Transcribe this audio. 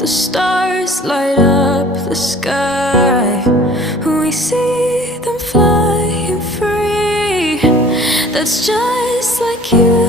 The stars light up the sky. We see them flying free. That's just like you